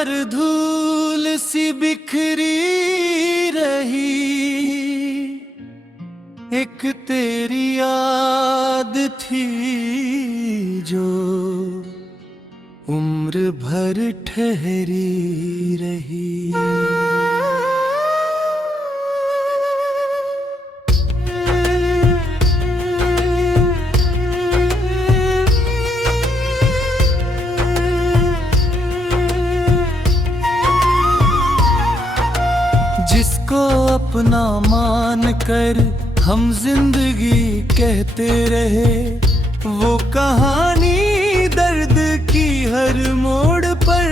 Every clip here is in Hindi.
पर धूल सी बिखरी रही, एक तेरी याद थी जो उम्र भर ठहरी रही। जिसको अपना मान कर हम जिंदगी कहते रहे, वो कहानी दर्द की हर मोड़ पर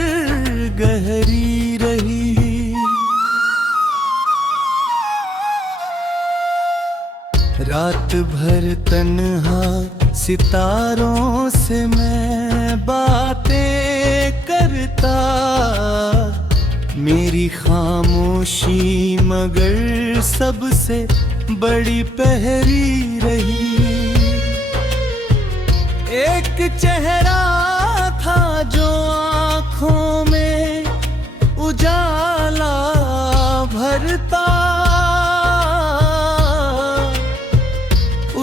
गहरी रही। रात भर तन्हा सितारों से मैं बातें करता, मेरी खामोशी मगर सबसे बड़ी पहरी रही। एक चेहरा था जो आँखों में उजाला भरता,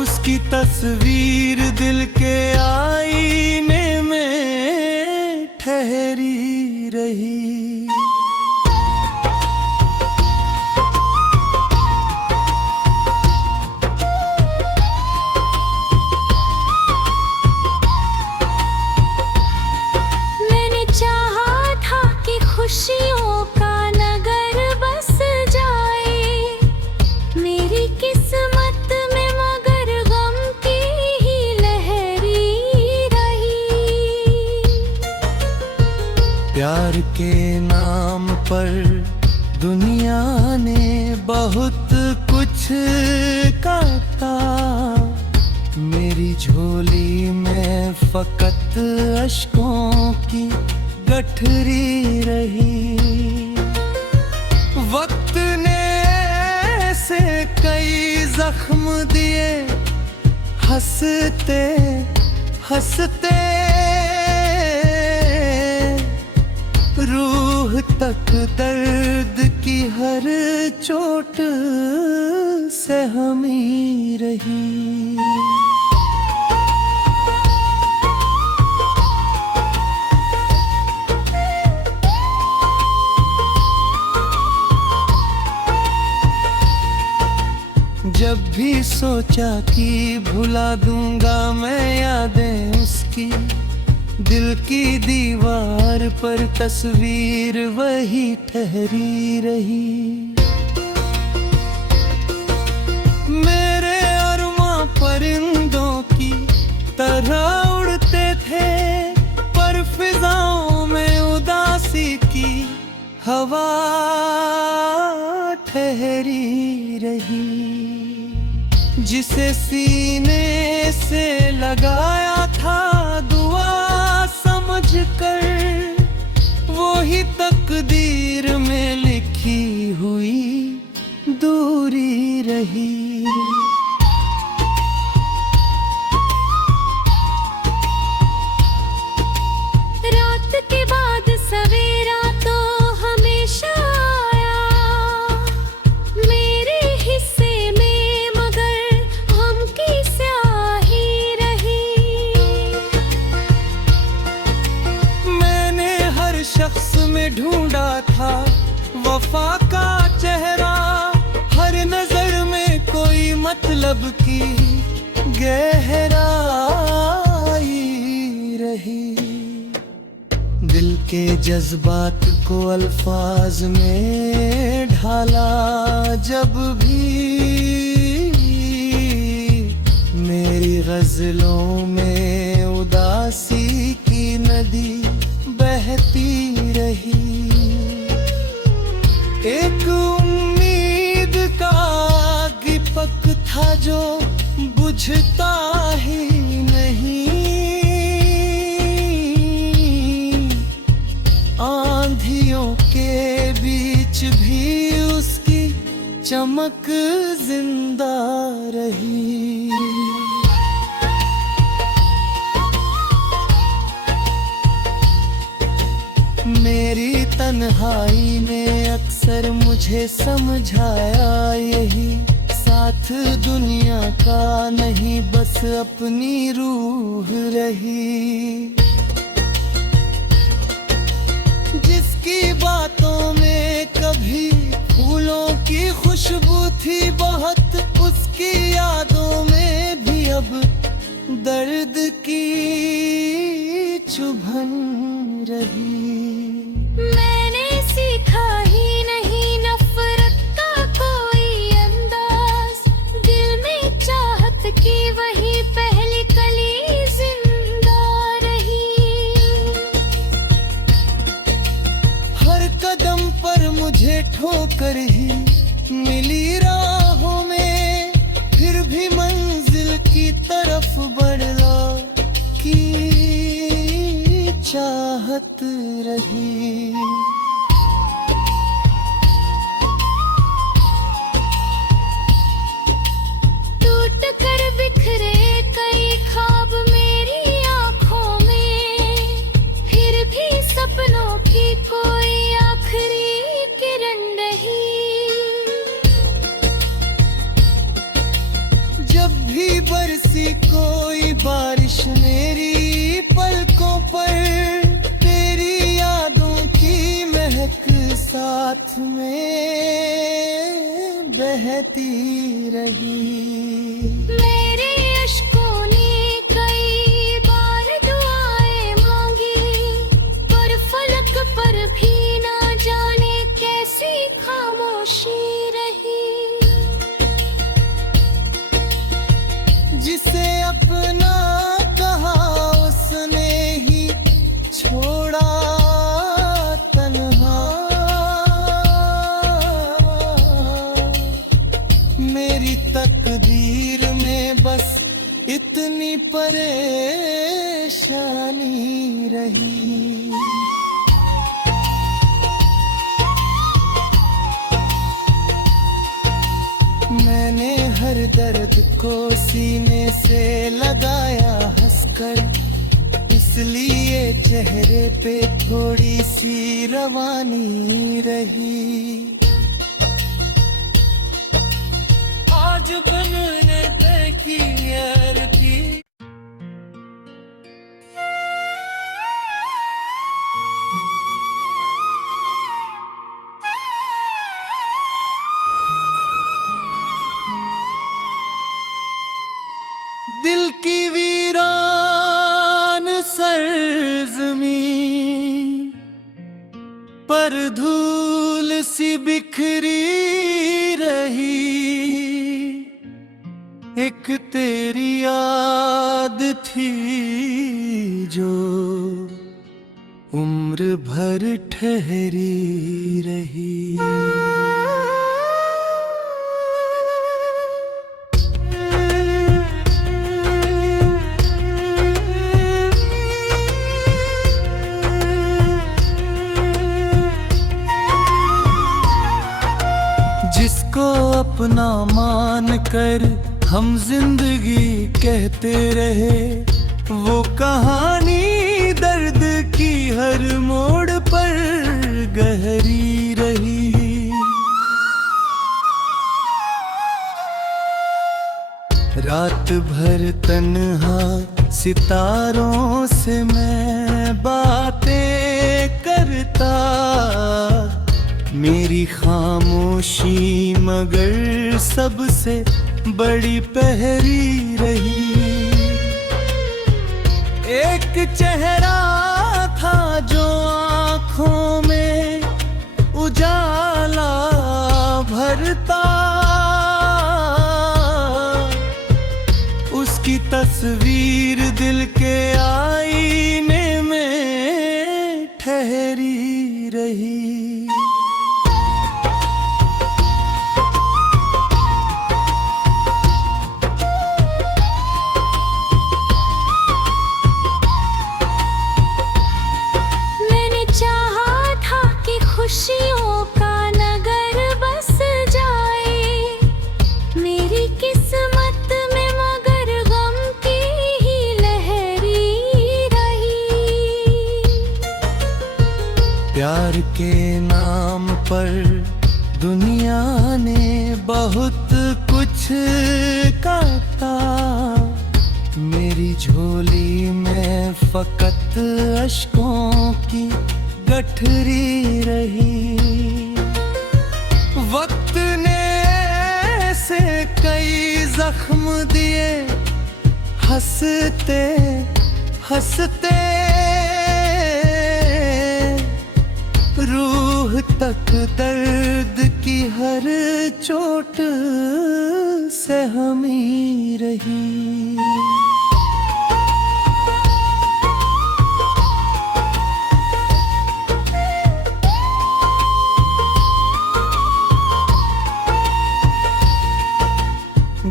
उसकी तस्वीर दिल के आईने में ठहरी रही। खुशियों का नगर बस जाए मेरी किस्मत में, मगर गम की ही लहरी रही। प्यार के नाम पर दुनिया ने बहुत कुछ काटा, मेरी झोली में फकत अश्कों की गठरी रही। वक्त ने ऐसे कई जख्म दिए, हंसते हंसते रूह तक दर्द की हर चोट सहमी रही। जब भी सोचा कि भुला दूंगा मैं यादें उसकी, दिल की दीवार पर तस्वीर वही ठहरी रही। मेरे अरमां परिंदों की तरह उड़ते थे, पर फिजाओं में उदासी की हवा ठहरी रही। जिसे सीने से लगाया था दुआ समझकर, वो ही तकदीर में लिखी हुई दूरी रही। रात के बाद सवेरा तो हमेशा आया मेरे हिस्से में, मगर हम की स्याही रही। मैंने हर शख्स में ढूंढा था वफा का चेहरा, हर नजर में कोई मतलब की गहराई रही। दिल के जज्बात को अल्फाज में ढाला जब भी, मेरी गजलों में उदासी की नदी बहती रही। एक उम्मीद का दीपक था जो बुझता ही नहीं, आंधियों के बीच भी उसकी चमक जिंदा रही। मेरी तन्हाई ने अक्सर मुझे समझाया यही, साथ दुनिया का नहीं बस अपनी रूह रही। जिसकी बातों में कभी फूलों की खुशबू थी बहुत, उसकी यादों में भी अब दर्द की चुभन रही। मैंने सीखा ही नहीं नफरत का कोई अंदाज, दिल में चाहत की वही पहली कली जिंदा रही। हर कदम पर मुझे ठोकर ही मिली राहों में, फिर भी मंजिल की तरफ बढ़ना की चाहत रही। टूट कर बिखरे कई ख्वाब मेरी आंखों में, फिर भी सपनों की कोई आखिरी किरण रही। जब भी बरसी कोई बारिश मेरी पलकों पर, तेरी यादों की महक साथ में बहती रही। मेरे अश्कों ने कई बार दुआएं मांगी, पर फलक पर भी ना जाने कैसी खामोशी रही। जिसे अपना कहा उसने ही छोड़ा तन्हा, मेरी तकदीर में बस इतनी परेशानी रही। मैंने हर दर्द को सीने से लगाया हंसकर, इसलिए चेहरे पे थोड़ी सी रवानी रही। आज बनने देखी यार की दिल की वीरान सरज़मीं पर धूल सी बिखरी रही। एक तेरी याद थी जो उम्र भर ठहरी रही। जिसको अपना मान कर हम जिंदगी कहते रहे, वो कहानी दर्द की हर मोड़ पर गहरी रही। रात भर तन्हा सितारों से मैं बातें करता, मेरी खामोशी मगर सबसे बड़ी पहरी रही। एक चेहरा था जो आँखों में उजाला भरता, उसकी तस्वीर दिल के आईने में ठहरी रही। खुशियों का नगर बस जाए मेरी किस्मत में, मगर गम की ही लहरी रही। प्यार प्यार के नाम पर दुनिया ने बहुत कुछ काटा, मेरी झोली में फकत अश्कों की गठरी रही। वक्त ने ऐसे कई जख्म दिए, हंसते हंसते रूह तक दर्द की हर चोट सहमी रही।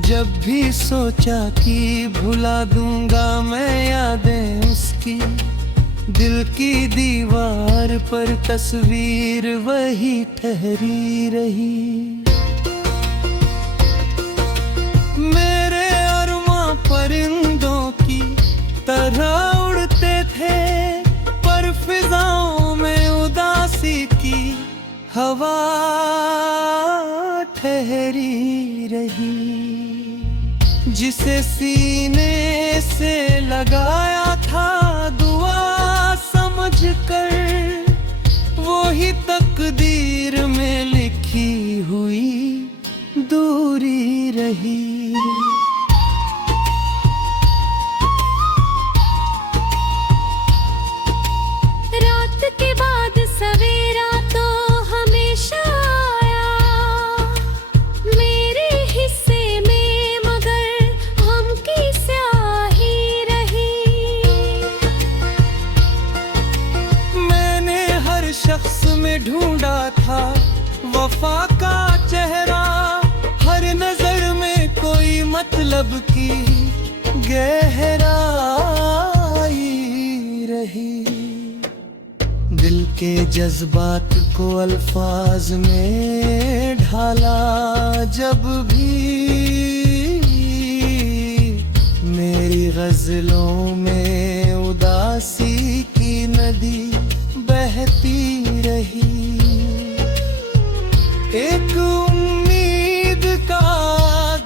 जब भी सोचा कि भुला दूंगा मैं यादें उसकी, दिल की दीवार पर तस्वीर वही ठहरी रही। मेरे अरमां परिंदों की तरह उड़ते थे, पर फिजाओं में उदासी की हवा ठहरी रही। जिसे सीने से लगाया था दुआ समझकर, वो ही तकदीर में लिखी हुई दूरी रही। रात के बाद सवेरा तो हमेशा आया मेरे हिस्से में, मगर हम की स्याही रही। मैंने हर शख्स में ढूंढा था वफा का चेहरा, हर नजर में कोई मतलब की गहराई रही। दिल के जज्बात को अल्फाज में ढाला जब भी, मेरी गजलों में उदासी की नदी बहती रही। एक उम्मीद का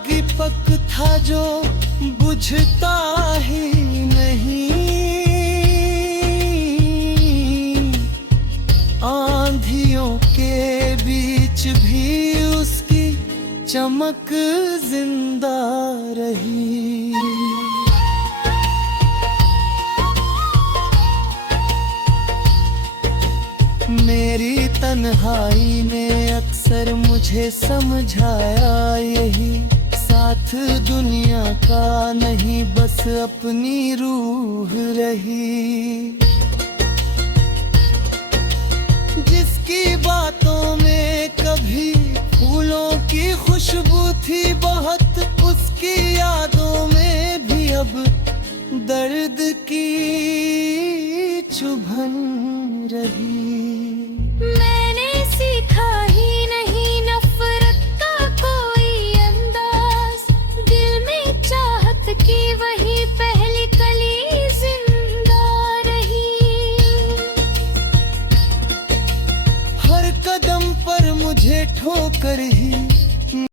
दीपक था जो बुझता ही नहीं, आंधियों के बीच भी उसकी चमक जिंदा रही। मेरी तन्हाई ने अक्सर मुझे समझाया यही, साथ दुनिया का नहीं बस अपनी रूह रही। जिसकी बातों में कभी फूलों की खुशबू थी बहुत, उसकी यादों में भी अब दर्द की चुभन रही। मैंने सीखा ही नहीं नफरत का कोई अंदाज, दिल में चाहत की वही पहली कली जिंदा रही। हर कदम पर मुझे ठोकर ही